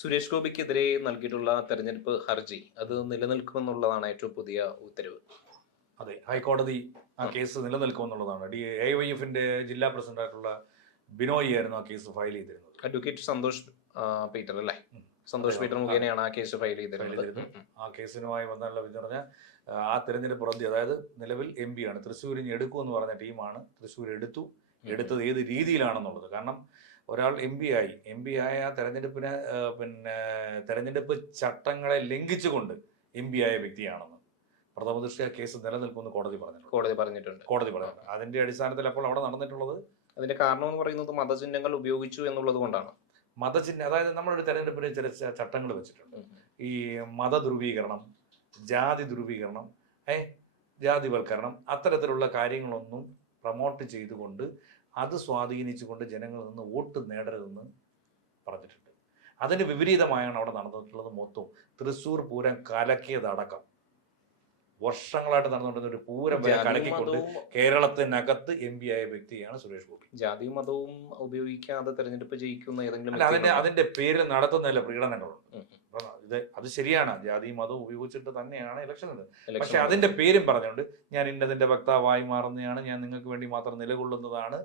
സുരേഷ് ഗോപിക്കെതിരെ നൽകിയിട്ടുള്ള തെരഞ്ഞെടുപ്പ് ഹർജി അത് നിലനിൽക്കുമെന്നുള്ളതാണ് ഏറ്റവും പുതിയ ഉത്തരവ്. അതെ, ഹൈക്കോടതി ആ കേസ് നിലനിൽക്കുമെന്നുള്ളതാണ്. AYF-ന്റെ ജില്ലാ പ്രസിഡന്റായിട്ടുള്ള ബിനോയ് ആയിരുന്നു ആ കേസ് ഫയൽ ചെയ്തിരുന്നത്. അഡ്വക്കേറ്റ് സന്തോഷ് പീറ്റർ അല്ലേ? സന്തോഷ് പീറ്റർ മുഖേനയാണ് ആ കേസ് ഫയൽ ചെയ്തിരുന്നത്. ആ കേസിനുമായി ബന്ധമുള്ള എന്ന് പറഞ്ഞാൽ ആ തെരഞ്ഞെടുപ്പ് റദ്ദി, അതായത് നിലവിൽ MP ആണ്, തൃശ്ശൂരിന് എടുക്കൂ എന്ന് പറഞ്ഞ ടീമാണ് തൃശ്ശൂർ എടുത്തത് ഏത് രീതിയിലാണെന്നുള്ളത്. കാരണം ഒരാൾ MP ആയ ആ തെരഞ്ഞെടുപ്പിന് തെരഞ്ഞെടുപ്പ് ചട്ടങ്ങളെ ലംഘിച്ചുകൊണ്ട് MP ആയ വ്യക്തിയാണെന്ന് പ്രഥമ ദൃഷ്ട്യാ കേസ് നിലനിൽക്കുമെന്ന് കോടതി പറഞ്ഞിട്ടുണ്ട്. അതിന്റെ അടിസ്ഥാനത്തിൽ അപ്പോൾ അവിടെ നടന്നിട്ടുള്ളത്, അതിന്റെ കാരണം എന്ന് പറയുന്നത് മതചിഹ്നങ്ങൾ ഉപയോഗിച്ചു എന്നുള്ളത് കൊണ്ടാണ്. അതായത് നമ്മളൊരു തെരഞ്ഞെടുപ്പിന് ചില ചട്ടങ്ങൾ വെച്ചിട്ടുണ്ട്. ഈ മത ധ്രുവീകരണം, ജാതി ധ്രുവീകരണം, ജാതിവൽക്കരണം, അത്തരത്തിലുള്ള കാര്യങ്ങളൊന്നും പ്രൊമോട്ട് ചെയ്തുകൊണ്ട് അത് സ്വാധീനിച്ചുകൊണ്ട് ജനങ്ങളിൽ നിന്ന് വോട്ട് നേടരുതെന്ന് പറഞ്ഞിട്ടുണ്ട്. അതിന് വിപരീതമായാണ് അവിടെ നടന്നിട്ടുള്ളത്. മൊത്തം തൃശ്ശൂർ പൂരം കലക്കിയതടക്കം വർഷങ്ങളായിട്ട് നടന്നുകൊണ്ടിരുന്ന ഒരു പൂരം വരെ കലക്കിക്കൊണ്ട് കേരളത്തിനകത്ത് MP ആയ വ്യക്തിയാണ് സുരേഷ് ഗോപി. ജാതിയും മതവും ഉപയോഗിക്കാതെ തെരഞ്ഞെടുപ്പ് ജയിക്കുന്ന ഏതെങ്കിലും അതിന്റെ പേരിൽ നടത്തുന്നതല്ല പ്രകടനങ്ങളുണ്ട്. അത് ശരിയാണ്, ജാതിയും മതവും ഉപയോഗിച്ചിട്ട് തന്നെയാണ് ഇലക്ഷൻ. പക്ഷെ അതിന്റെ പേരും പറഞ്ഞുകൊണ്ട് ഞാൻ ഇന്നതിന്റെ വക്താവായി മാറുന്നതാണ്, ഞാൻ നിങ്ങൾക്ക് വേണ്ടി മാത്രം നിലകൊള്ളുന്നതാണ്,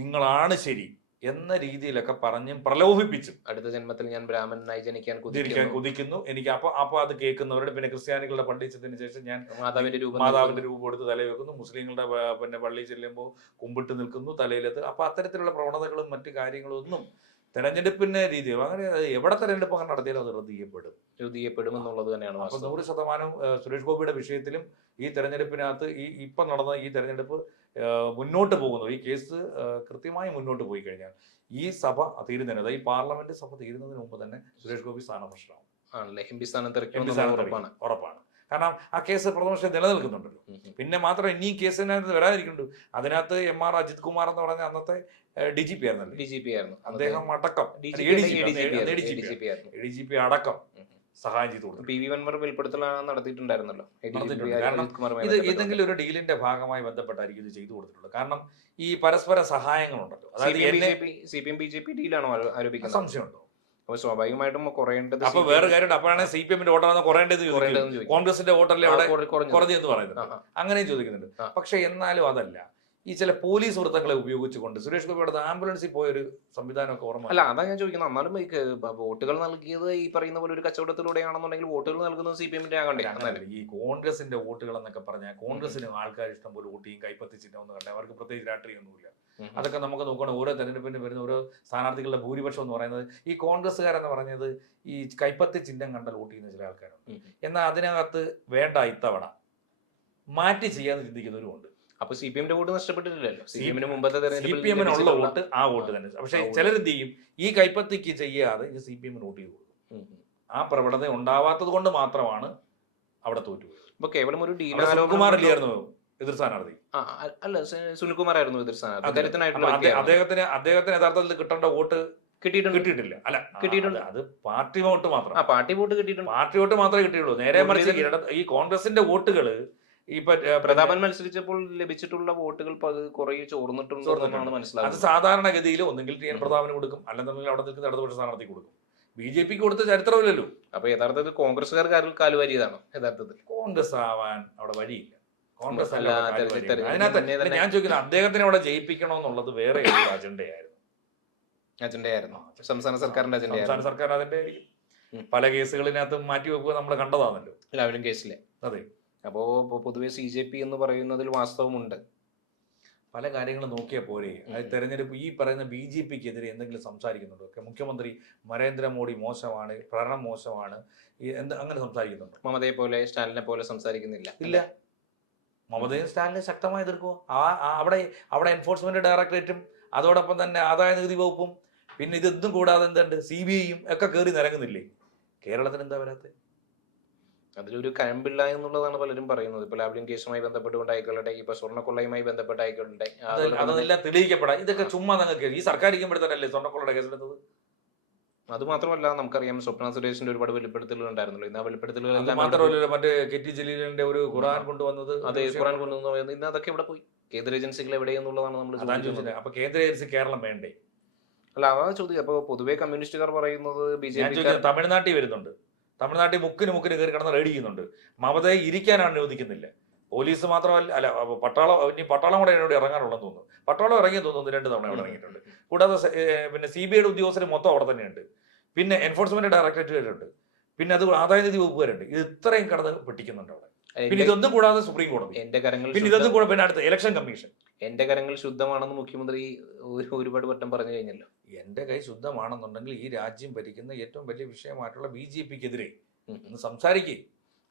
നിങ്ങളാണ് ശരി എന്ന രീതിയിലൊക്കെ പറഞ്ഞും പ്രലോഭിപ്പിച്ചും അടുത്ത ജന്മത്തിൽ ഞാൻ ബ്രാഹ്മണനായി ജനിക്കാൻ കുതിക്കുന്നു. എനിക്ക് അപ്പൊ അത് കേൾക്കുന്നവരുടെ, പിന്നെ ക്രിസ്ത്യാനികളുടെ പള്ളിച്ചതിന് ശേഷം ഞാൻ മാതാവിന്റെ രൂപം എടുത്ത് തലയിൽ വെക്കുന്നു, മുസ്ലിങ്ങളുടെ പള്ളി ചെല്ലുമ്പോൾ കുമ്പിട്ട് നിൽക്കുന്നു തലയിലെത്ത്. അപ്പൊ അത്തരത്തിലുള്ള പ്രവണതകളും മറ്റു കാര്യങ്ങളും ഒന്നും തെരഞ്ഞെടുപ്പിന്റെ രീതിയിൽ അങ്ങനെ എവിടെ തെരഞ്ഞെടുപ്പ് അങ്ങനെ നടത്തിയാലും അത് റദ്ദ് ചെയ്യപ്പെടും എന്നുള്ളത് തന്നെയാണ്. അപ്പൊ 100% സുരേഷ് ഗോപിയുടെ വിഷയത്തിലും ഈ തെരഞ്ഞെടുപ്പിനകത്ത് ഇപ്പം നടന്ന ഈ തെരഞ്ഞെടുപ്പ് മുന്നോട്ട് പോകുന്നു. ഈ കേസ് കൃത്യമായി മുന്നോട്ട് പോയി കഴിഞ്ഞാൽ ഈ സഭ തീരുന്നതിന്, അതായത് ഈ പാർലമെന്റ് സഭ തീരുന്നതിന് മുമ്പ് തന്നെ സുരേഷ് ഗോപി സ്ഥാനഭ്രഷ്ടനാവും. ഉറപ്പാണ്. കാരണം ആ കേസ് പ്രഥമ നിലനിൽക്കുന്നുണ്ടല്ലോ. പിന്നെ മാത്രം ഇനി കേസിനകത്ത് വരാതിരിക്കുന്നുണ്ട്. അതിനകത്ത് MR അജിത് കുമാർ എന്ന് പറഞ്ഞ അന്നത്തെ DGP ആയിരുന്നു. അദ്ദേഹം അടക്കം ADGP അടക്കം സഹായം ചെയ്തു കൊടുത്തു. PV Vanwar വെളിപ്പെടുത്തൽ നടത്തിയിട്ടുണ്ടായിരുന്നല്ലോ. കാരണം ഇത് ഏതെങ്കിലും ഒരു ഡീലിന്റെ ഭാഗമായി ബന്ധപ്പെട്ടായിരിക്കും ഇത് ചെയ്തു കൊടുത്തിട്ടുള്ളത്. കാരണം ഈ പരസ്പര സഹായങ്ങളുണ്ടല്ലോ, അതായത് CPM BJP ഡീലാണോ ആരോപിക്കുന്നത്? സംശയമുണ്ടോ? അപ്പൊ സ്വാഭാവികമായിട്ടും കുറയേണ്ടത്. അപ്പൊ വേറെ കാര്യം, അപ്പോഴാണ് CPM-ന്റെ വോട്ടാണ് കുറയേണ്ടത്, കോൺഗ്രസിന്റെ വോട്ടല്ലേ അവിടെ കുറഞ്ഞെന്ന് പറയുന്നത്, അങ്ങനെയും ചോദിക്കുന്നുണ്ട്. പക്ഷെ എന്നാലും അതല്ല, ഈ ചില പോലീസ് വൃത്തങ്ങളെ ഉപയോഗിച്ചുകൊണ്ട് സുരേഷ് ഗോപിയുടെ ആംബുലൻസിൽ പോയൊരു സംവിധാനമൊക്കെ ഓർമ്മ. അല്ല, അതാ ഞാൻ ചോദിക്കുന്നത്. എന്നാലും വോട്ടുകൾ നൽകിയത് ഈ പറയുന്ന പോലെ ഒരു കച്ചവടത്തിലൂടെയാണെന്നുണ്ടെങ്കിൽ വോട്ടുകൾ നൽകുന്നത് CPM-ന്റെ ആകണ്ടേ? ഈ കോൺഗ്രസിന്റെ വോട്ടുകൾ എന്നൊക്കെ പറഞ്ഞാൽ കോൺഗ്രസിന് ആൾക്കാർ ഇഷ്ടം പോലെ വോട്ട് ചെയ്യും, കൈപ്പത്തിച്ചിട്ടൊന്നും കണ്ടേ, അവർക്ക് പ്രത്യേകിച്ച് രാഷ്ട്രീയമൊന്നുമില്ല. അതൊക്കെ നമുക്ക് നോക്കണം. ഓരോ തെരഞ്ഞെടുപ്പിന് വരുന്ന ഓരോ സ്ഥാനാർത്ഥികളുടെ ഭൂരിപക്ഷം എന്ന് പറയുന്നത്, ഈ കോൺഗ്രസ്സുകാരെന്ന് പറഞ്ഞത് ഈ കൈപ്പത്തി ചിഹ്നം കണ്ടാൽ വോട്ട് ചെയ്യുന്ന ചില ആൾക്കാരുണ്ട്. എന്നാൽ അതിനകത്ത് വേണ്ട ഇത്തവണ മാറ്റി ചെയ്യാന്ന് ചിന്തിക്കുന്നവരുമുണ്ട്. അപ്പൊ CPM-ന്റെ വോട്ട് നഷ്ടപ്പെട്ടിട്ടില്ലല്ലോ. CPM-നുള്ള വോട്ട് ആ വോട്ട് തന്നെ. പക്ഷെ ചിലരെന്ത് ചെയ്യും, ഈ കൈപ്പത്തിക്ക് ചെയ്യാതെ ഇത് CPM-ന് വോട്ട് ചെയ്തു കൊടുക്കും. ആ പ്രവണത ഉണ്ടാവാത്തത് കൊണ്ട് മാത്രമാണ് അവിടെ തോറ്റുപോയത്. ഇപ്പൊ കേവലം ഒരു സുനിൽകുമാറില്ലായിരുന്നു എതിർ സ്ഥാനാർത്ഥി? അല്ല, സുനിൽകുമാർ ആയിരുന്നു എതിർ സ്ഥാനാർത്ഥി. അദ്ദേഹത്തിന് യഥാർത്ഥത്തിൽ കിട്ടേണ്ട വോട്ട് കിട്ടിയിട്ടില്ല. അല്ല, കിട്ടിയിട്ടുണ്ട്. അത് പാർട്ടി വോട്ട് മാത്രം. പാർട്ടി വോട്ട് കിട്ടിയിട്ടുണ്ട്. പാർട്ടി വോട്ട് മാത്രമേ കിട്ടിയുള്ളൂ. നേരെ മറിച്ച് ഈ കോൺഗ്രസിന്റെ വോട്ടുകള് ഇപ്പൊ പ്രതാപൻ മത്സരിച്ചപ്പോൾ ലഭിച്ചിട്ടുള്ള വോട്ടുകൾ കുറെ ചോർന്നിട്ടുണ്ടെന്നാണ് മനസ്സിലായത്. അത് സാധാരണഗതിയിൽ ഒന്നെങ്കിൽ TN പ്രതാപന് കൊടുക്കും, അല്ലെന്നുണ്ടെങ്കിൽ അവിടെ നിൽക്കുന്ന ഇടതുപക്ഷ സ്ഥാനാർത്ഥി കൊടുക്കും. BJP-ക്ക് കൊടുത്ത ചരിത്രമില്ലല്ലോ. അപ്പൊ യഥാർത്ഥത്തിൽ കോൺഗ്രസ്സുകാർ കാലുവാരിയതാണോ? യഥാർത്ഥത്തിൽ കോൺഗ്രസ് ആവാൻ അവിടെ വഴിയില്ല. കോൺഗ്രസ് അല്ല. അതിനകത്ത് ഞാൻ ചോദിക്കുന്നത്, അദ്ദേഹത്തിനെ അവിടെ ജയിപ്പിക്കണമെന്നുള്ളത് വേറെ ഒരു അജണ്ടയായിരുന്നു. സംസ്ഥാന സർക്കാരിന്റെ അജണ്ട. പല കേസുകളിനകത്ത് മാറ്റി വെക്കുക നമ്മൾ കണ്ടതാണല്ലോ എല്ലാവരും കേസിലെ. അതെ. അപ്പോ പൊതുവെ CJP എന്ന് പറയുന്നതിൽ വാസ്തവമുണ്ട്. പല കാര്യങ്ങളും നോക്കിയാൽ പോരെ. അത് തെരഞ്ഞെടുപ്പ് ഈ പറയുന്ന BJP-ക്കെതിരെ എന്തെങ്കിലും സംസാരിക്കുന്നുണ്ടോ? മുഖ്യമന്ത്രി നരേന്ദ്രമോദി മോശമാണ്, ഭരണം മോശമാണ്, അങ്ങനെ സംസാരിക്കുന്നുണ്ടോ? മമതയെ പോലെ സ്റ്റാലിനെ പോലെ സംസാരിക്കുന്നില്ല. ഇല്ല. മമതയും സ്റ്റാലിനെ ശക്തമായി എതിർക്കുക. അവിടെ എൻഫോഴ്സ്മെന്റ് ഡയറക്ടറേറ്റും അതോടൊപ്പം തന്നെ ആദായ നികുതി വകുപ്പും പിന്നെ ഇതൊന്നും കൂടാതെ എന്തുണ്ട്, CBI-യും ഒക്കെ കയറി നിരങ്ങുന്നില്ലേ? കേരളത്തിന് എന്താ വരാത്തെ? അതിലൊരു കഴമ്പില്ല എന്നുള്ളതാണ് പലരും പറയുന്നത്. ഇപ്പൊ ലാവ്ലിൻ കേസുമായി ബന്ധപ്പെട്ടുകൊണ്ടായിക്കൊള്ളട്ടെ, ഇപ്പൊ സ്വർണ്ണക്കൊള്ളയുമായി ബന്ധപ്പെട്ടായിക്കൊള്ളട്ടെ, അതെല്ലാം തെളിയിക്കപ്പെടാം. ഇതൊക്കെ ചുമ്മാ നിങ്ങൾക്ക് ഈ സർക്കാർ ഇരിക്കുമ്പോഴത്തല്ലേ സ്വർണ്ണക്കൊള്ളയുടെ കേസെടുത്തത്? അത് മാത്രമല്ല, നമുക്കറിയാം സ്വപ്ന സുരേഷിന്റെ ഒരുപാട് വെളിപ്പെടുത്തലുകൾ ഉണ്ടായിരുന്നല്ലോ. ഇന്ന് ആ വെളിപ്പെടുത്തലുകൾ മാത്രമല്ല, മറ്റേ KT ജലീലിന്റെ ഒരു ഖുർആൻ കൊണ്ടുവന്നത്, ഖുർആൻ കൊണ്ടുവന്നത് ഇന്ന് അതൊക്കെ ഇവിടെ പോയി. കേന്ദ്ര ഏജൻസികൾ എവിടെയെന്നുള്ളതാണ് നമ്മൾ. അപ്പൊ കേന്ദ്ര ഏജൻസി കേരളം വേണ്ടേ? അല്ല അതാ ചോദ്യം. അപ്പൊ പൊതുവെ കമ്മ്യൂണിസ്റ്റുകാർ പറയുന്നത് ഞാൻ ബിജെപിക്കാർ ചോദിക്കുന്നത് തമിഴ്നാട്ടിൽ വരുന്നുണ്ട്, തമിഴ്നാട്ടിൽ മുക്കിന് കയറി കിടന്ന് റെയ്ഡ് ചെയ്യുന്നുണ്ട്, മമതയെ ഇരിക്കാൻ അനുവദിക്കുന്നില്ല. പോലീസ് മാത്രമല്ല, അല്ല പട്ടാളം, ഇനി പട്ടാളം കൂടെ എന്നോട് ഇറങ്ങാനുള്ളതെന്ന് തോന്നുന്നു. പട്ടാളം ഇറങ്ങി തോന്നുന്നു 2 തവണ അവിടെ ഇറങ്ങിയിട്ടുണ്ട്. കൂടാതെ പിന്നെ CBIയുടെ ഉദ്യോഗസ്ഥർ മൊത്തം അവിടെ തന്നെയുണ്ട്. പിന്നെ എൻഫോഴ്സ്മെന്റ് ഡയറക്ടറേറ്റുകാരുണ്ട്. പിന്നെ അത് ആദായനിധി വകുപ്പുകാരുണ്ട്. ഇത് ഇത്രയും കടന്ന് വെട്ടിക്കുന്നുണ്ട് അവിടെ. പിന്നെ ഇതൊന്നും കൂടാതെ സുപ്രീം കോടതി, എന്റെ കരങ്ങൾ പിന്നെ ഇതൊന്നും കൂടെ, പിന്നെ അടുത്ത ഇലക്ഷൻ കമ്മീഷൻ. എന്റെ കരങ്ങൾ ശുദ്ധമാണെന്ന് മുഖ്യമന്ത്രി ഒരുപാട് വട്ടം പറഞ്ഞു കഴിഞ്ഞല്ലോ. എന്റെ കൈ ശുദ്ധമാണെന്നുണ്ടെങ്കിൽ ഈ രാജ്യം ഭരിക്കുന്ന ഏറ്റവും വലിയ വിഷയമായിട്ടുള്ള BJPക്കെതിരെ ഒന്ന് സംസാരിക്കേ.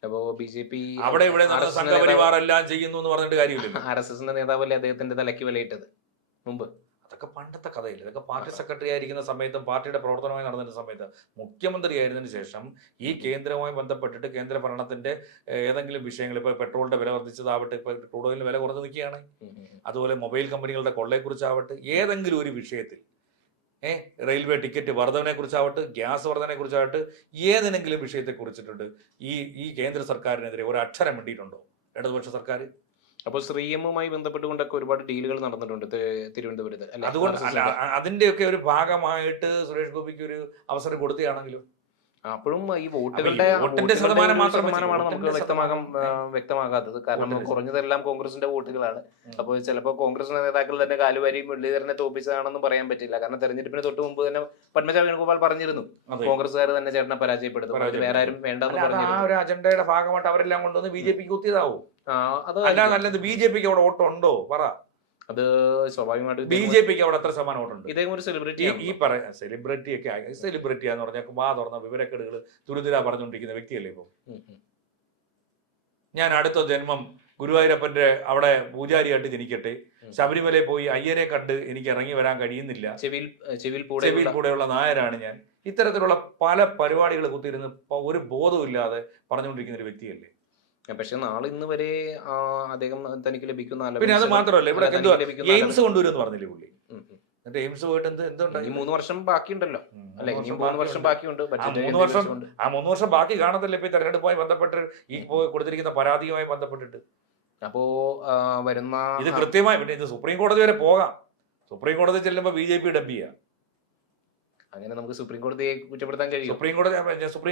അപ്പോ BJP അവിടെ ഇവിടെ നടന്ന സംഘപരിവാർ എല്ലാം ചെയ്യുന്നു എന്ന് പറഞ്ഞിട്ട് കാര്യമില്ല. RSSന്റെ നേതാവല്ലേ അദ്ദേഹത്തിന്റെ തലയ്ക്ക് വിലയിട്ടത് മുമ്പ്? അതൊക്കെ പണ്ടത്തെ കഥയില്ല. ഇതൊക്കെ പാർട്ടി സെക്രട്ടറി ആയിരിക്കുന്ന സമയത്തും പാർട്ടിയുടെ പ്രവർത്തനമായി നടന്നിരുന്ന സമയത്ത്, മുഖ്യമന്ത്രി ആയിരുന്നതിന് ശേഷം ഈ കേന്ദ്രവുമായി ബന്ധപ്പെട്ടിട്ട് കേന്ദ്ര ഭരണത്തിന്റെ ഏതെങ്കിലും വിഷയങ്ങൾ, ഇപ്പോൾ പെട്രോളിന്റെ വില വർദ്ധിച്ചതാവട്ടെ, ഇപ്പോൾ ക്രൂഡ് ഓയിലിന്റെ വില കുറഞ്ഞു നിൽക്കുകയാണ്, അതുപോലെ മൊബൈൽ കമ്പനികളുടെ കൊള്ളയെക്കുറിച്ചാവട്ടെ, ഏതെങ്കിലും ഒരു വിഷയത്തിൽ, റെയിൽവേ ടിക്കറ്റ് വർധനയെ കുറിച്ചാവട്ടെ, ഗ്യാസ് വർധനയെ കുറിച്ചാവട്ടെ, ഏതെങ്കിലും വിഷയത്തെ കുറിച്ചിട്ടുണ്ട് ഈ കേന്ദ്ര സർക്കാരിനെതിരെ ഒരു അക്ഷരം വേണ്ടിയിട്ടുണ്ടോ ഇടതുപക്ഷ സർക്കാർ? അപ്പോൾ ശ്രീഎമ്മുമായി ബന്ധപ്പെട്ടുകൊണ്ടൊക്കെ ഒരുപാട് ഡീലുകൾ നടന്നിട്ടുണ്ട് തിരുവനന്തപുരത്ത്. അതുകൊണ്ട് അതിന്റെയൊക്കെ ഒരു ഭാഗമായിട്ട് സുരേഷ് ഗോപിക്ക് ഒരു അവസരം കൊടുക്കുകയാണെങ്കിലും അപ്പോഴും ഈ വോട്ടിന്റെ ശതമാനമാണ് നമുക്ക് വ്യക്തമാകാത്തത്. കാരണം കുറഞ്ഞതെല്ലാം കോൺഗ്രസിന്റെ വോട്ടുകളാണ്. അപ്പോൾ ചിലപ്പോൾ കോൺഗ്രസ് നേതാക്കൾ തന്നെ കാലുവാരി മുരളീധരനെ തോപ്പിച്ചതാണെന്ന് പറയാൻ പറ്റില്ല. കാരണം തെരഞ്ഞെടുപ്പിന് തൊട്ട് മുമ്പ് തന്നെ പത്മജ വേണുഗോപാൽ പറഞ്ഞിരുന്നു കോൺഗ്രസ്സുകാർ തന്നെ ചേട്ടനെ പരാജയപ്പെടുത്തും, വേറെ ആരും വേണ്ടെന്ന് പറഞ്ഞു. ആ ഒരു അജണ്ടയുടെ ഭാഗമായിട്ട് അവരെല്ലാം കൊണ്ടുവന്ന് BJPക്ക് കുത്തിയതാവും. നല്ലത് BJPക്ക് അവിടെ വോട്ടുണ്ടോ പറ? അത് സ്വാഭാവികമായിട്ട് BJPക്ക് അവിടെ എത്ര ശതമാനം വോട്ടുണ്ട്? ഇദ്ദേഹം ഒരു സെലിബ്രിറ്റി, ഈ പറയാം സെലിബ്രിറ്റി ഒക്കെ സെലിബ്രിറ്റിയാന്ന് പറഞ്ഞാൽ വാ തുറന്ന വിവരക്കേടുകൾ തുരുതിരാ പറഞ്ഞുകൊണ്ടിരിക്കുന്ന വ്യക്തിയല്ലേ ഇപ്പൊ. ഞാൻ അടുത്ത ജന്മം ഗുരുവായൂരപ്പന്റെ അവിടെ പൂജാരിയായിട്ട് ജനിക്കട്ടെ, ശബരിമലയിൽ പോയി അയ്യരെ കണ്ട് എനിക്ക് ഇറങ്ങി വരാൻ കഴിയുന്നില്ല, ചെവിയിൽ കൂടെയുള്ള നായരാണ് ഞാൻ, ഇത്തരത്തിലുള്ള പല പരിപാടികൾ കുത്തിയിരുന്ന് ഒരു ബോധമില്ലാതെ പറഞ്ഞുകൊണ്ടിരിക്കുന്ന ഒരു വ്യക്തിയല്ലേ. പക്ഷെ നാളെ ഇന്ന് വരെ അദ്ദേഹം തനിക്ക് ലഭിക്കുന്ന, പിന്നെ അത് മാത്രമല്ല ഇവിടെ എയിംസ് കൊണ്ടുവരുമെന്ന് പറഞ്ഞില്ലേ പുള്ളി. എന്നിട്ട് എയിംസ് പോയിട്ട് എന്തുണ്ടായി? 3 വർഷം ബാക്കിയുണ്ടല്ലോ, അല്ലെ? 3 വർഷം ബാക്കിയുണ്ട്. 3 വർഷം ബാക്കി കാണത്തില്ല ഇപ്പൊ തെരഞ്ഞെടുപ്പുമായി ബന്ധപ്പെട്ട് ഈ കൊടുത്തിരിക്കുന്ന പരാതിയുമായി ബന്ധപ്പെട്ടിട്ട്. അപ്പോ വരുന്ന ഇത് കൃത്യമായി, പിന്നെ ഇത് സുപ്രീം കോടതി വരെ പോകാം. സുപ്രീം കോടതി ചെല്ലുമ്പോ BJP ഡബ് ചെയ്യാം. അങ്ങനെ നമുക്ക് സുപ്രീം കോടതിയെ കുറ്റപ്പെടുത്താൻ കഴിയും? സുപ്രീം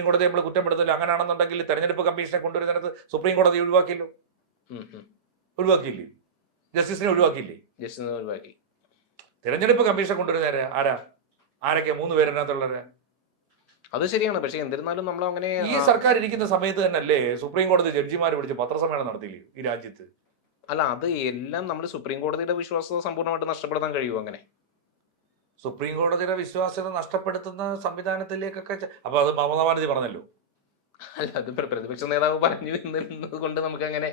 കോടതി നമ്മൾ കുറ്റപ്പെടുത്തില്ല. അങ്ങനെയാണെന്നുണ്ടെങ്കിൽ തെരഞ്ഞെടുപ്പ് കമ്മീഷനെ കൊണ്ടുവരുന്നിടത്ത് സുപ്രീം കോടതി ഒഴിവാക്കിയില്ലേ? ജസ്റ്റിസിനെ ഒഴിവാക്കിയില്ലേ? ജസ്റ്റിസിനെ ഒഴിവാക്കി. തെരഞ്ഞെടുപ്പ് കമ്മീഷൻ കൊണ്ടുവരുന്ന ആരാ? ആരൊക്കെ? 3 പേരെന്നകത്തുള്ളവരെ. അത് ശരിയാണ്. പക്ഷെ എന്നിരുന്നാലും നമ്മൾ അങ്ങനെ ഈ സർക്കാർ ഇരിക്കുന്ന സമയത്ത് തന്നെ അല്ലേ സുപ്രീം കോടതി ജഡ്ജിമാരെ വിളിച്ച് പത്രസമ്മേളനം നടത്തിയില്ലേ ഈ രാജ്യത്ത്? അല്ല, അത് എല്ലാം നമ്മൾ സുപ്രീം കോടതിയുടെ വിശ്വാസത സമ്പൂർണ്ണമായിട്ട് നഷ്ടപ്പെടുത്താൻ കഴിയുമോ അങ്ങനെ? സുപ്രീം കോടതിയുടെ വിശ്വാസ്യത നഷ്ടപ്പെടുത്തുന്ന സംവിധാനത്തിലേക്കൊക്കെ അപ്പൊ അത് മമതാ ബാനർജി പറഞ്ഞല്ലോ. അല്ല, അത് പ്രതിപക്ഷ നേതാവ് പറഞ്ഞു എന്നത് കൊണ്ട് നമുക്ക് അങ്ങനെ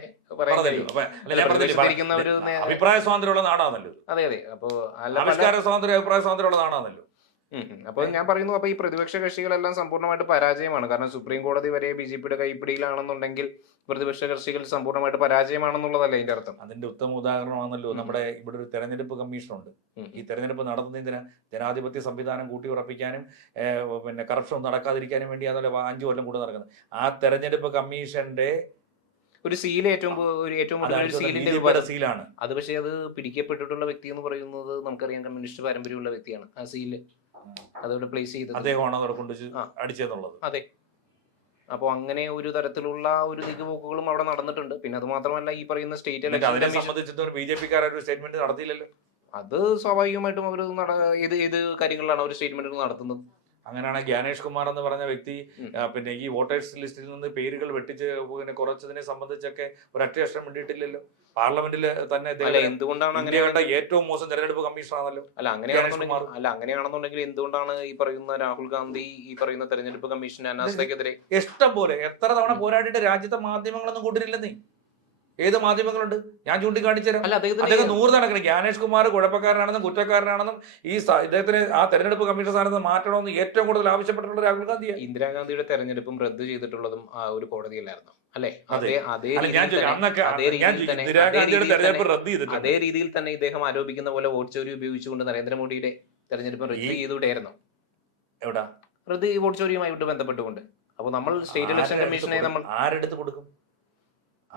അഭിപ്രായ സ്വാതന്ത്ര്യമുള്ള നാടാണല്ലോ. അതെ അതെ. അപ്പോ ആവിഷ്കാര സ്വാതന്ത്ര്യം, അഭിപ്രായ സ്വാതന്ത്ര്യമുള്ള നാടാണല്ലോ. അപ്പോൾ ഞാൻ പറയുന്നു, അപ്പൊ ഈ പ്രതിപക്ഷ കക്ഷികളെല്ലാം സമ്പൂർണ്ണമായിട്ട് പരാജയമാണ്. കാരണം സുപ്രീം കോടതി വരെ BJPയുടെ കൈപ്പിടിയിലാണെന്നുണ്ടെങ്കിൽ പ്രതിപക്ഷ കക്ഷികൾ സമ്പൂർണ്ണമായിട്ട് പരാജയമാണെന്നുള്ളതല്ലേ അതിന്റെ അർത്ഥം? അതിന്റെ ഉത്തമ ഉദാഹരണമാണല്ലോ നമ്മുടെ ഇവിടെ ഒരു തെരഞ്ഞെടുപ്പ് കമ്മീഷനുണ്ട്. ഈ തെരഞ്ഞെടുപ്പ് നടത്തുന്നതിന് ജനാധിപത്യ സംവിധാനം കൂട്ടി ഉറപ്പിക്കാനും പിന്നെ കറപ്ഷൻ നടക്കാതിരിക്കാനും വേണ്ടി അതല്ല 5 കൊല്ലം കൂടെ നടക്കുന്നത്. ആ തെരഞ്ഞെടുപ്പ് കമ്മീഷന്റെ ഒരു സീൽ ഏറ്റവും സീലാണ് അത്. പക്ഷേ അത് പിടിക്കപ്പെട്ടിട്ടുള്ള വ്യക്തി എന്ന് പറയുന്നത് നമുക്കറിയാം കമ്മ്യൂണിസ്റ്റ് പാരമ്പര്യമുള്ള വ്യക്തിയാണ്. ആ സീല് അതോടെ പ്ലേസ് ചെയ്തത് അദ്ദേഹമാണ് അവിടെ കൊണ്ട് അടിച്ചെന്നുള്ളത്. അതെ. അപ്പോൾ അങ്ങനെ ഒരു തരത്തിലുള്ള ഒരു നീക്കുപോക്കുകളും അവിടെ നടന്നിട്ടുണ്ട്. പിന്നെ അത് മാത്രമല്ല, ഈ പറയുന്ന സ്റ്റേറ്റ് ഇലക്ഷൻ സംബന്ധിച്ചിടത്തോളം BJPക്കാരൊരു സ്റ്റേറ്റ്മെന്റ് നടത്തിയില്ലല്ലോ. അത് സ്വാഭാവികമായിട്ടും അവർ ഏത് കാര്യങ്ങളിലാണ് അവർ സ്റ്റേറ്റ്മെന്റുകൾ നടത്തുന്നത്? അങ്ങനെയാണ് ജ്ഞാനേഷ് കുമാർ എന്ന് പറഞ്ഞ വ്യക്തി പിന്നെ ഈ വോട്ടേഴ്സ് ലിസ്റ്റിൽ നിന്ന് പേരുകൾ വെട്ടിച്ച് പിന്നെ കുറച്ചതിനെ സംബന്ധിച്ചൊക്കെ ഒരൊറ്റ അക്ഷരം വേണ്ടിയിട്ടില്ലല്ലോ. പാർലമെന്റിൽ തന്നെ എന്തുകൊണ്ടാണ് ഇന്ത്യയുടെ ഏറ്റവും മോശം തെരഞ്ഞെടുപ്പ് കമ്മീഷണറാണല്ലോ. അങ്ങനെയാണെന്നുണ്ടെങ്കിൽ എന്തുകൊണ്ടാണ് ഈ പറയുന്ന രാഹുൽ ഗാന്ധി ഈ പറയുന്ന തെരഞ്ഞെടുപ്പ് കമ്മീഷൻ അനാസ്ഥയ്ക്കെതിരെ ഇഷ്ടം പോലെ എത്ര തവണ പോരാടിയിട്ട് രാജ്യത്തെ മാധ്യമങ്ങളൊന്നും കൂട്ടിട്ടില്ലെന്നേ? ഏത് മാധ്യമങ്ങളുണ്ട്? ഞാൻ ചൂണ്ടിക്കാണിച്ചുതരാം. അദ്ദേഹം 100 കണക്കിന് ജ്ഞാനേഷ് കുമാർ കുഴപ്പക്കാരനാണെന്നും കുറ്റക്കാരനാണെന്നും ഈ ഇദ്ദേഹത്തിന് ആ തെരഞ്ഞെടുപ്പ് കമ്മീഷൻ സ്ഥാനത്ത് മാറ്റണമെന്ന് ഏറ്റവും കൂടുതൽ ആവശ്യപ്പെട്ടിട്ടുള്ള രാഹുൽ ഗാന്ധിയാണ്. ഇന്ദിരാഗാന്ധിയുടെ തെരഞ്ഞെടുപ്പും റദ്ദ് ചെയ്തിട്ടുള്ളതും ആ ഒരു കോടതിയിലായിരുന്നു അല്ലേ? അതേ രീതിയിൽ തന്നെ ഇദ്ദേഹം ആരോപിക്കുന്ന പോലെ വോട്ട് ചോരി ഉപയോഗിച്ചുകൊണ്ട് നരേന്ദ്രമോദിയുടെ തെരഞ്ഞെടുപ്പ് റദ്ദ് ചെയ്തുകൂടെയായിരുന്നു. എവിടെ റദ്ദ്? വോട്ട് ചോരിയുമായിട്ട് ബന്ധപ്പെട്ടുകൊണ്ട്. അപ്പൊ നമ്മൾ സ്റ്റേറ്റ് ഇലക്ഷൻ കമ്മീഷനെ നമ്മൾ ആരെടുത്ത് കൊടുക്കും?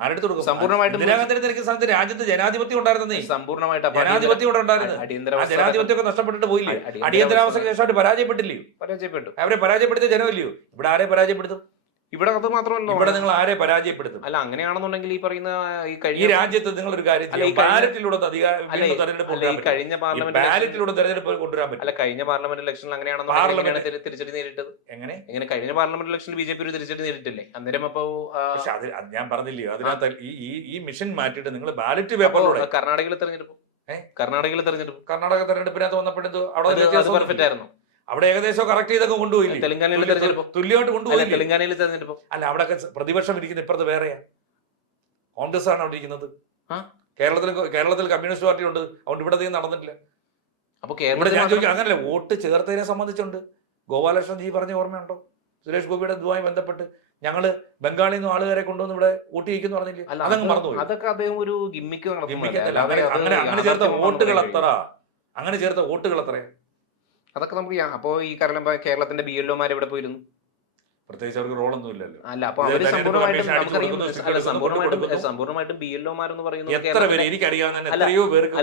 ആരെടുത്ത് കൊടുക്കും? സമ്പൂർണ്ണമായിട്ടും ഇന്ദിരാഗാന്ധി തിരക്കുന്ന സ്ഥാനത്ത് രാജ്യത്ത് ജനാധിപത്യം ഉണ്ടായിരുന്നേ. സമ്പൂർണ്ണമായിട്ട് ജനാധിപത്യം ഇവിടെ ഉണ്ടായിരുന്നു. ആ ജനാധിപത്യമൊക്കെ നഷ്ടപ്പെട്ടിട്ട് പോയില്ലേ? അടിയന്തരാവസ്ഥ ശേഷമായിട്ട് പരാജയപ്പെട്ടില്ലയോ? പരാജയപ്പെട്ടു. അവരെ പരാജയപ്പെടുത്തിയ ജനമില്ലയോ? ഇവിടെ ആരെ പരാജയപ്പെടുത്തും? ഇവിടെ അത് മാത്രമല്ല, ഇവിടെ നിങ്ങൾ ആരെ പരാജയപ്പെടുത്തും? അല്ല അങ്ങനെയാണെന്നുണ്ടെങ്കിൽ ഈ പറയുന്ന ഈ രാജ്യത്ത് നിങ്ങൾ ഒരു കാര്യം ബാലറ്റിലൂടെ കഴിഞ്ഞ ബാലറ്റിലൂടെ തെരഞ്ഞെടുപ്പ് കൊണ്ടുവരാൻ പറ്റും. അല്ല കഴിഞ്ഞ പാർലമെന്റ് ഇലക്ഷനിൽ അങ്ങനെയാണെന്നുണ്ടെങ്കിൽ തിരിച്ചടി നേരിട്ടത് എങ്ങനെ? കഴിഞ്ഞ പാർലമെന്റ് ഇലക്ഷനിൽ ബിജെപി ഒരു തിരിച്ചടി നേരിട്ടില്ലേ അന്നേരം? അപ്പൊ ഞാൻ പറഞ്ഞില്ലേ, അതിനകത്ത് ഈ മിഷൻ മാറ്റിയിട്ട് നിങ്ങൾ ബാലറ്റ് പേപ്പറിലൂടെ കർണാടകയിലെ തെരഞ്ഞെടുപ്പ് കർണാടക തെരഞ്ഞെടുപ്പിനകത്ത് വന്നപ്പോഴേക്കും അവിടെ പെർഫെക്റ്റ് ആയിരുന്നു. അവിടെ ഏകദേശം കറക്റ്റ് ചെയ്തൊക്കെ കൊണ്ടുപോയില്ലേ? തെലങ്കാനയിലെ തെരഞ്ഞെടുപ്പ് തുല്യമായിട്ട് കൊണ്ടുപോയി. തെലങ്കാനയിലെ തെരഞ്ഞെടുപ്പ് അല്ല, അവിടെ പ്രതിപക്ഷം ഇരിക്കുന്ന ഇപ്പുറത്ത് വേറെയാ, കോൺഗ്രസ് ആണ് അവിടെ ഇരിക്കുന്നത്. കേരളത്തിൽ കമ്മ്യൂണിസ്റ്റ് പാർട്ടി ഉണ്ട്, അതുകൊണ്ട് ഇവിടെ അധികം നടന്നിട്ടില്ല. അപ്പൊ ഇവിടെ ഞാൻ ചോദിക്കും, അങ്ങനല്ല വോട്ട് ചേർത്തതിനെ സംബന്ധിച്ചുണ്ട്. ഗോപാലകൃഷ്ണൻ ജി പറഞ്ഞ ഓർമ്മയുണ്ടോ? സുരേഷ് ഗോപിയുടെ ഇതുമായി ബന്ധപ്പെട്ട് ഞങ്ങള് ബംഗാളിൽ നിന്ന് ആളുകാരെ കൊണ്ടുവന്ന് ഇവിടെ വോട്ട് ചെയ്യിക്കുന്നു പറഞ്ഞില്ലേ? അതങ്ങ് മറന്നുപോയി. അതൊക്കെ അദ്ദേഹം ഒരു ഗിമ്മിക്ക് അങ്ങനെ ചേർത്ത വോട്ടുകൾ എത്ര? അങ്ങനെ ചേർത്ത വോട്ടുകൾ എത്രയാ? അതൊക്കെ നമുക്ക് അപ്പോ ഈ കേരളത്തിന്റെ BLOമാർ എവിടെ പോയിരുന്നു? പ്രത്യേകിച്ച് അവർക്ക് റോളൊന്നും ഇല്ലല്ലോ. അല്ല, അപ്പൊ അവര് സമ്പൂർണ്ണമായിട്ടും BLOമാരെന്ന് പറയുന്നത് എത്ര പേര് എനിക്കറിയാവുന്ന എത്രയോ പേർക്ക്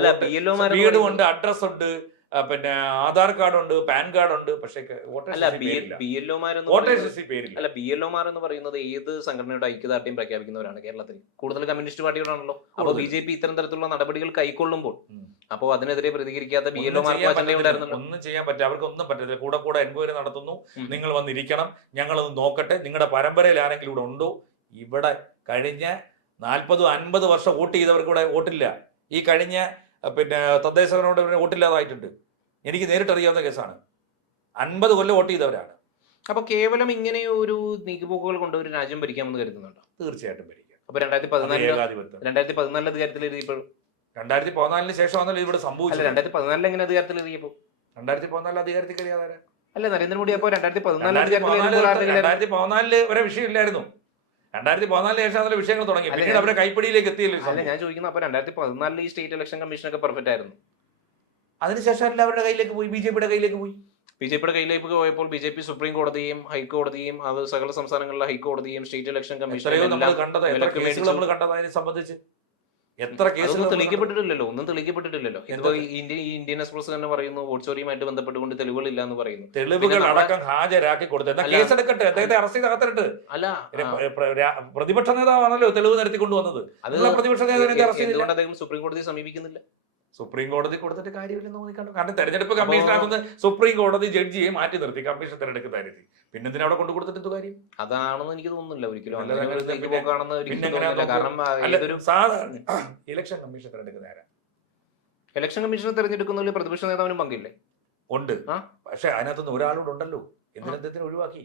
വീട് ഉണ്ട്, അഡ്രസ് ഉണ്ട്, പിന്നെ ആധാർ കാർഡ് ഉണ്ട്, പാൻ കാർഡ് ഉണ്ട്, പക്ഷേ BLOമാർ എന്ന് പറയുന്നത് ഏത് സംഘടനയുടെ ഐക്യദാർഢ്യം പ്രഖ്യാപിക്കുന്നവരാണ് കേരളത്തിൽ? കൂടുതൽ കമ്മ്യൂണിസ്റ്റ് പാർട്ടികളാണല്ലോ. അപ്പൊ BJP ഇത്തരം തരത്തിലുള്ള നടപടികൾ കൈക്കൊള്ളുമ്പോൾ അപ്പോ അതിനെതിരെ പ്രതികരിക്കാത്ത BLOമാർക്ക് ഒന്നും ചെയ്യാൻ പറ്റില്ല. അവർക്ക് ഒന്നും പറ്റില്ല. കൂടെ എൻക്വയറി നടത്തുന്നു, നിങ്ങൾ വന്നിരിക്കണം, ഞങ്ങളൊന്ന് നോക്കട്ടെ, നിങ്ങളുടെ പരമ്പരയിൽ ആരെങ്കിലും ഇവിടെ ഉണ്ടോ? ഇവിടെ കഴിഞ്ഞ 40-50 വർഷം വോട്ട് ചെയ്തവർക്ക് ഇവിടെ വോട്ടില്ല. ഈ കഴിഞ്ഞ തദ്ദേശഭരണോട് വോട്ടില്ലാതായിട്ടുണ്ട്. എനിക്ക് നേരിട്ടറിയാവുന്ന കേസാണ്. 50 കൊല്ലം വോട്ട് ചെയ്തവരാണ്. അപ്പൊ കേവലം ഇങ്ങനെ ഒരു നീക്കുപോക്കുകൾ കൊണ്ട് ഒരു രാജ്യം ഭരിക്കാമെന്ന് കരുതുന്നുണ്ടോ? തീർച്ചയായിട്ടും ഭരിക്കാം. അപ്പൊ 2014 അധികാരത്തിൽ എഴുതിയപ്പോഴും 2014 ശേഷമാണല്ലോ ഇവിടെ സംഭവിച്ചത്. 2014 എങ്ങനെ അധികാരത്തിൽ എഴുതിയപ്പോ? 2014 അധികാരത്തിൽ കയറിയാതാരാ? അല്ല, നരേന്ദ്രമോദി അപ്പൊ 2014 വരെ വിഷയമില്ലായിരുന്നു. 2014 ശേഷം വിഷയങ്ങൾ തുടങ്ങി. പിന്നീട് അവരെ കൈപ്പിടിയിലേക്ക് എത്തിയല്ലോ. അല്ല, ഞാൻ ചോദിക്കുന്നത് അപ്പൊ 2014 ഈ സ്റ്റേറ്റ് ഇലക്ഷൻ കമ്മീഷനൊക്കെ പെർഫെക്റ്റ് ആയിരുന്നു. അതിനുശേഷം എല്ലാവരുടെ കയ്യിലേക്ക് പോയി, ബിജെപിയുടെ കയ്യിലേക്ക് പോയി. ബിജെപിയുടെ കയ്യിലേക്ക് പോയപ്പോൾ BJP സുപ്രീം കോടതിയും ഹൈക്കോടതിയും അത് സകല സംസ്ഥാനങ്ങളിലെ ഹൈക്കോടതിയും സ്റ്റേറ്റ് ഇലക്ഷൻ കമ്മീഷനും നമ്മൾ കണ്ടത് സംബന്ധിച്ച് എത്ര കേസുകൾ തെളിയിക്കപ്പെട്ടിട്ടില്ലല്ലോ. ഒന്നും തെളിയിക്കപ്പെട്ടിട്ടില്ലല്ലോ. ഇപ്പൊ ഇന്ത്യൻ എക്സ്പ്രസ് തന്നെ പറയുന്നു വോട്ട് ചോറിയുമായിട്ട് ബന്ധപ്പെട്ടുകൊണ്ട് തെളിവുകളില്ല എന്ന് പറയുന്നു. തെളിവുകൾ അടക്കം ഹാജരാക്കി കൊടുത്ത് കേസെടുക്കട്ടെ, അദ്ദേഹത്തെ അറസ്റ്റ് ചെയ്ത് അകത്തിട്ട്. അല്ല, പ്രതിപക്ഷ നേതാവാണല്ലോ തെളിവ് നിരത്തിക്കൊണ്ടുവന്നത്. അത് പ്രതിപക്ഷ നേതാവിനെ എന്തുകൊണ്ട് അദ്ദേഹം സുപ്രീം കോടതിയെ സമീപിക്കുന്നില്ല? സുപ്രീം കോടതി കൊടുത്തിട്ട് കാര്യമില്ലെന്ന് തോന്നിക്കണ്ടു. കാരണം തെരഞ്ഞെടുപ്പ് കമ്മീഷനാകുന്ന സുപ്രീം കോടതി ജഡ്ജിയെ മാറ്റി നിർത്തി കമ്മീഷൻ തെരഞ്ഞെടുക്കുന്ന കാര്യത്തിൽ. പിന്നെന്തിനാ അവിടെ കൊണ്ടു കൊടുത്തിട്ട് കാര്യം? അതാണെന്ന് എനിക്ക് തോന്നുന്നില്ല ഒരിക്കലും. കാരണം സാധാരണ ഇലക്ഷൻ കമ്മീഷൻ തെരഞ്ഞെടുക്കുന്ന ആരാ? ഇലക്ഷൻ കമ്മീഷൻ തെരഞ്ഞെടുക്കുന്നതിൽ പ്രതിപക്ഷ നേതാവിനും പങ്കില്ലേ? ഉണ്ട്. പക്ഷെ അതിനകത്തുനിന്ന് ഒരാളോട് ഉണ്ടല്ലോ. എന്തിനെന്തിനും ഒഴിവാക്കി?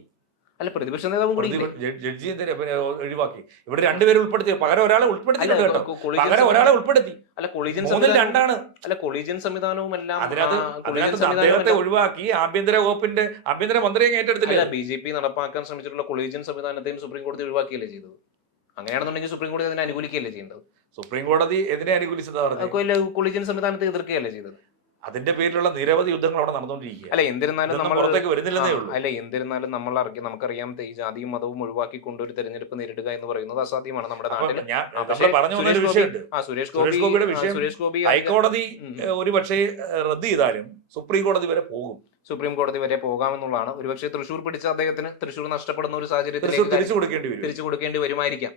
അല്ല, പ്രതിപക്ഷ നേതാവും കൂടി ജഡ്ജി എന്തിനാ ഒഴിവാക്കി? ഇവിടെ രണ്ടുപേരും ഉൾപ്പെടുത്തി, പകരം ഒരാളെ ഉൾപ്പെടുത്തിയിട്ടുണ്ട് കേട്ടോ. പകരം ഒരാളെ ഉൾപ്പെടുത്തി. അല്ല, കൊളീജിയൻ രണ്ടാണ്. അല്ല, കൊളീജിയൻ സംവിധാനവും എല്ലാം അതിനകത്ത് അദ്ദേഹത്തെ ഒഴിവാക്കി ആഭ്യന്തര വകുപ്പിന്റെ ആഭ്യന്തര മന്ത്രിയെ ഏറ്റെടുത്തില്ല. BJP നടപ്പാക്കാൻ ശ്രമിച്ചിട്ടുള്ള കൊളീജിയൻ സംവിധാനത്തെയും സുപ്രീം കോടതി ഒഴിവാക്കിയല്ലേ ചെയ്തത്? അങ്ങനെയാണെന്നുണ്ടെങ്കിൽ സുപ്രീം കോടതി അതിനെ അനുകൂലിക്കുകയല്ലേ ചെയ്യേണ്ടത്? സുപ്രീം കോടതി എതിരെ അനുകൂലിച്ചതാണ്. കൊളീജിയൻ സംവിധാനത്തെ എതിർക്കുകയല്ലേ ചെയ്തത്? അതിന്റെ പേരിലുള്ള നിരവധി യുദ്ധങ്ങൾ അവിടെ നടന്നുകൊണ്ടിരിക്കുക. അല്ല, എന്നിരുന്നാലും നമ്മൾ പുറത്തേക്ക് വരുന്നില്ലെന്നേ ഉള്ളൂ. അല്ല, എന്നിരുന്നാലും നമുക്കറിയാം ഈ ജാതിയും മതവും ഒഴിവാക്കിക്കൊണ്ട് ഒരു തെരഞ്ഞെടുപ്പ് നേരിടുക എന്ന് പറയുന്നത് അസാധ്യമാണ് നമ്മുടെ നാട്ടിൽ. സുരേഷ് ഗോപി ഹൈക്കോടതി ഒരു പക്ഷേ റദ്ദ് ചെയ്താലും സുപ്രീം കോടതി വരെ പോകും. സുപ്രീം കോടതി വരെ പോകാമെന്നുള്ളതാണ്. ഒരുപക്ഷെ തൃശ്ശൂർ പിടിച്ച അദ്ദേഹത്തിന് തൃശ്ശൂർ നഷ്ടപ്പെടുന്ന ഒരു സാഹചര്യത്തിൽ തിരിച്ചു കൊടുക്കേണ്ടി വരുമായിരിക്കാം.